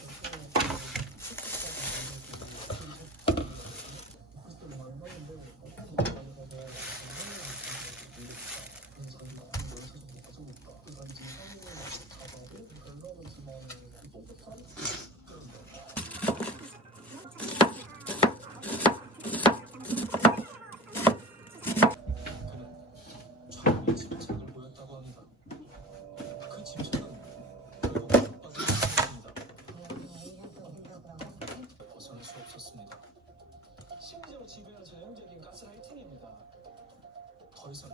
Thank you. 더 이상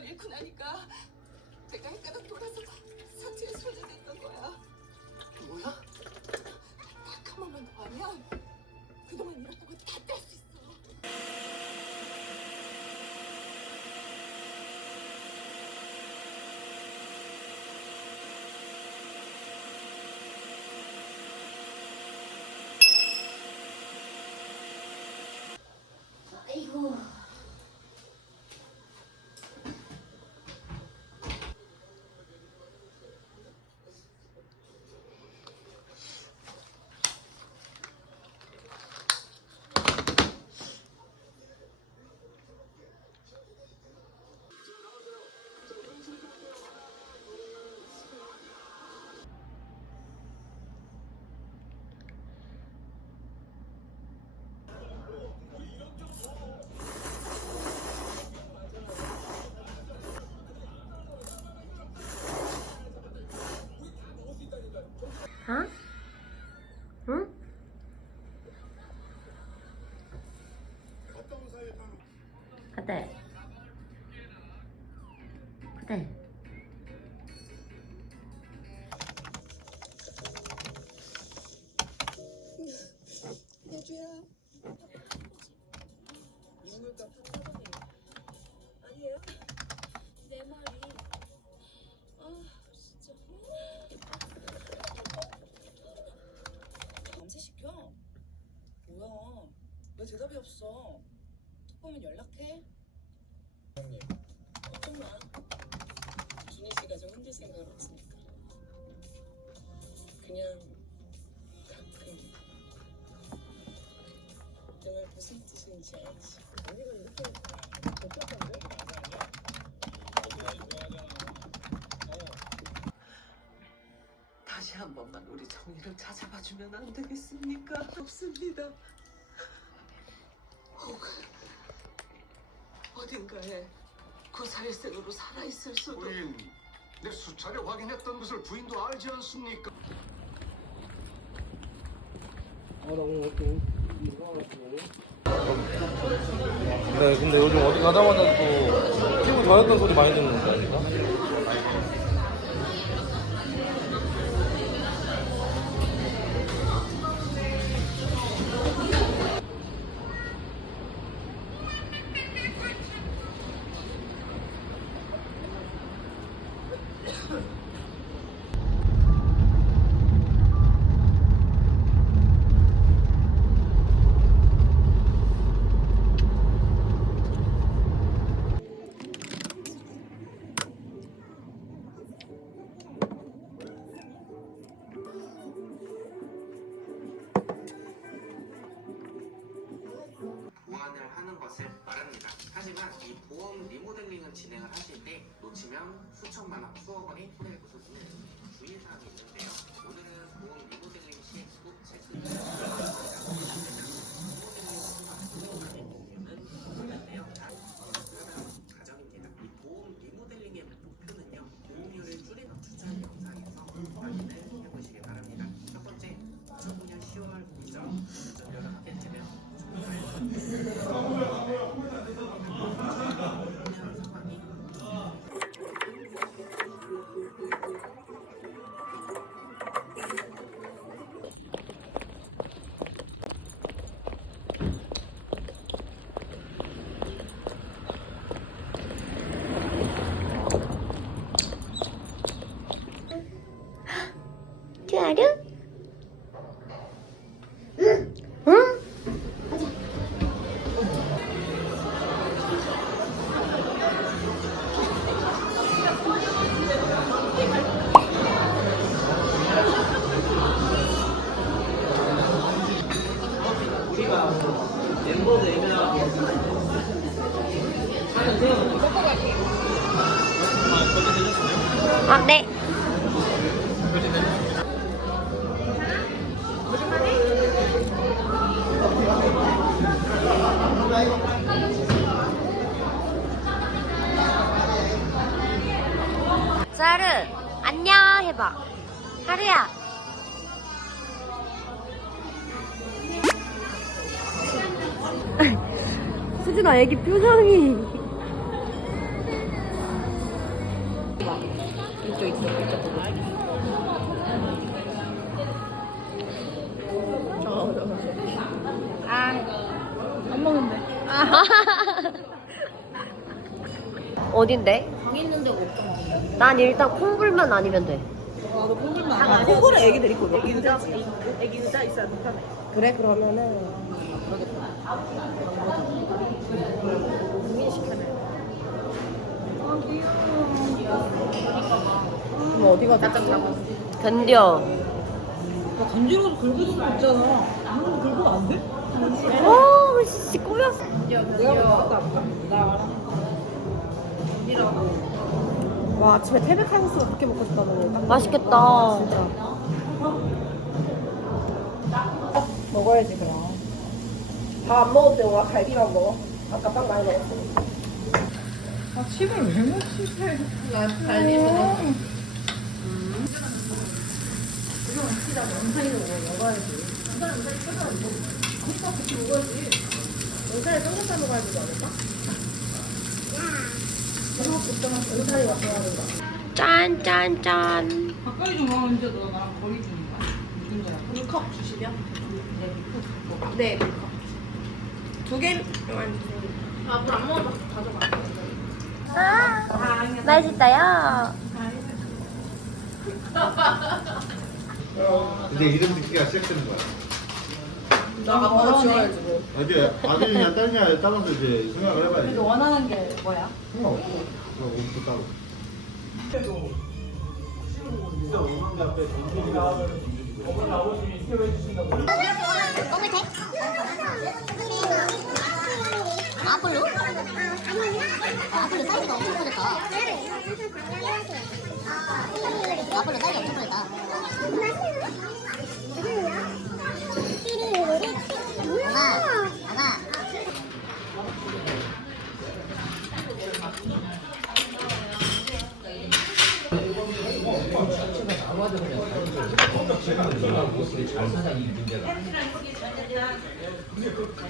그걸 잃고 나니까 내가 헷갈려 돌아서 사체에 손이 됐던 거야. 뭐야? 딱 한 번만 더 하면 왜 대답이 없어? 톡 보면 연락해? 형님, 걱정마. 준희 씨가 좀 흔들 생각은 없으니까. 그냥 가끔 내말 무슨 뜻인지 알지. 언니가 이렇게 복잡한데? 다시 한 번만 우리 정희를 찾아봐 주면 안 되겠습니까? 없습니다. 어딘가에 구살생으로 살아 있을 수도. 부인, 내 수차례 확인했던 것을 부인도 알지 않습니까? 네, 근데 요즘 어디 가자마자 또 피부 더했던 소리 많이 듣는 것을 말합니다. 하지만 이 보험 리모델링은 진행을 하실 때 놓치면 수천만 원, 수억 원이 손해를 보수있는 주의사항이 있는데요. 오늘은 보험 리모델링 아, 네. 쭈아루, 안녕 해봐. 하루야. 수진아, 애기 표정이. 어딘데? 방 있는 데가 없던데. 난 일단 콩불만 아니면 돼. 나도 콩불만. 콩불은 애기들 있거든. 애기 의자, 애기 의자 있어야 불편해. 그래 그러면은 그러겠다. 그럼 어디가 짝짝 잡아? 견뎌. 나 던지로도 긁을 수도 있잖아. 아무도 긁으면 안 돼? 오, 씨, 꼬였어. 내가 갔다 왔다. 나 와, 아침에 태백 칼국수가 그렇게 먹고 싶다는 거. 맛있겠다. 진짜. 먹어야지, 그럼. 밥 안 먹을 때 와, 갈비만 먹어. 아까 빵 많이 먹었어. 아, 칩을 왜 먹지? 나 갈비 먹어. 영상에 삼겹살 먹어야 되지 않을까? 짠, 짠, 짠. 가까이 좀 와, 이제 너 나랑 거리 주니까. 누군가랑. 물컵 주시면? 네, 물컵. 네, 물컵. 두 개. 아, 물안 먹어서 가져가. 아, 맛있어요. 근데 이름 듣기가 시작되는 거야. 나 번호 지워야지, 뭐. 어제 아들이냐 딸이냐 따라서 이제 생각을 해봐야지. 그래도 원하는 게 뭐야? 상관없어. 그럼 우리도 따로. 아폴로? 아폴로 사이즈가 엄청 커졌다. 아폴로 사이즈 엄청 커졌다. 하 잘 사자 이 문제가.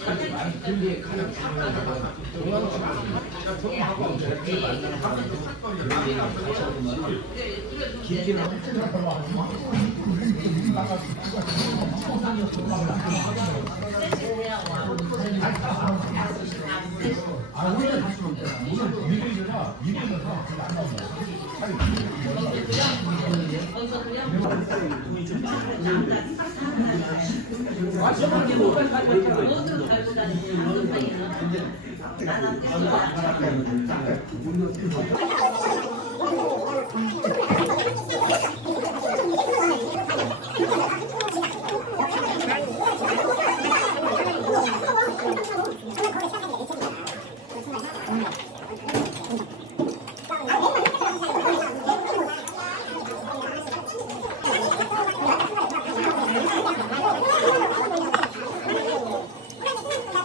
아니 그게 가장 중요한 건 동안 정하고 절대 만나는 관계랑 같이 하면 깊게는 한참 아, 오늘 다시 이